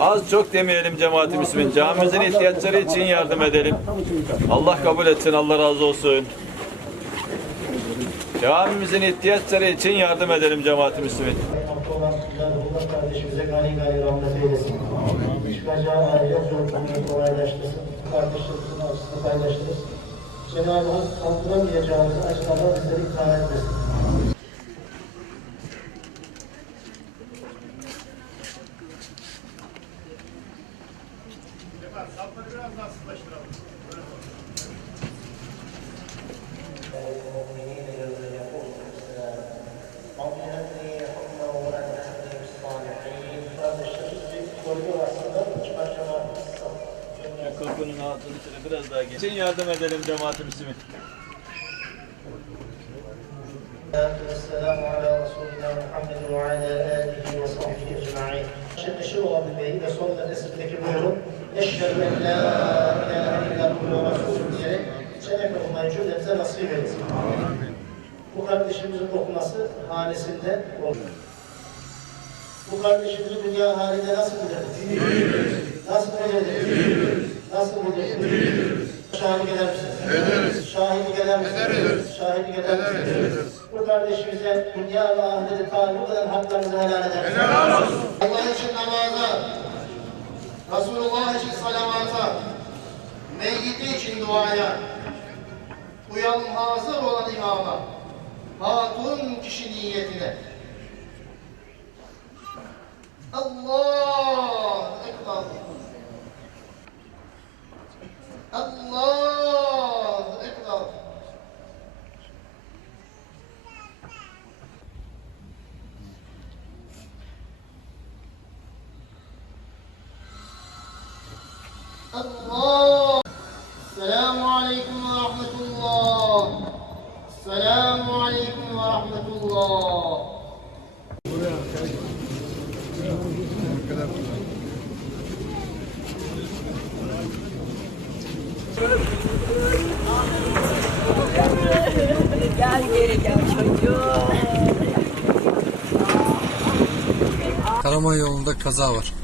Az çok demeyelim cemaati Müslümin. Camimizin ihtiyaçları için yardım edelim. Allah kabul etsin. Allah razı olsun. Camimizin ihtiyaçları için yardım edelim cemaati Müslümin. Kardeşimize gani gani rahmet eylesin. Çıkacağı aile kolaylaştırsın. Kardeşlerimizin paylaştırsın. Cenab-ı Hak kaldıramayacağımızı acılarla bizleri ikram etmesin. Soruyor aslında çıkar cemaat Korkunun altını biraz daha geç. İçin yardım edelim cemaati Müslümin. Esselamu ala Resulina Muhammed ve ala alihi ve sahbihi ecma'in. Şimdi şu olabilmeyi ve son nesildeki buyurun. Eşhedü en la ilahe illallah ve Resulü diyerek çenek okumayı cümlemize nasip etsin. Bu kardeşimizin okuması hanesinde olur. Bu kardeşimizi dünya halinde nasıl biliriz? Nasıl biliriz? Nasıl biliriz? Şahit eder misiniz? Ederiz. Şahit eder misiniz? Ederiz. Şahit eder misiniz? Ederiz. Bu kardeşimize dünya ve ahirette taalluk eden haklarınızı helal eder misiniz? Helal olsun. Allah için namaza, Resulullah için salavata, meyyiti için duaya, uyan hazır olan imama, hatun kişi niyetine. Allah ekber. Allah ekber. Allah. Selamun aleyküm ve rahmetullah. Selamun aleyküm ve rahmetullah. Gel. Karaman yolunda kaza var.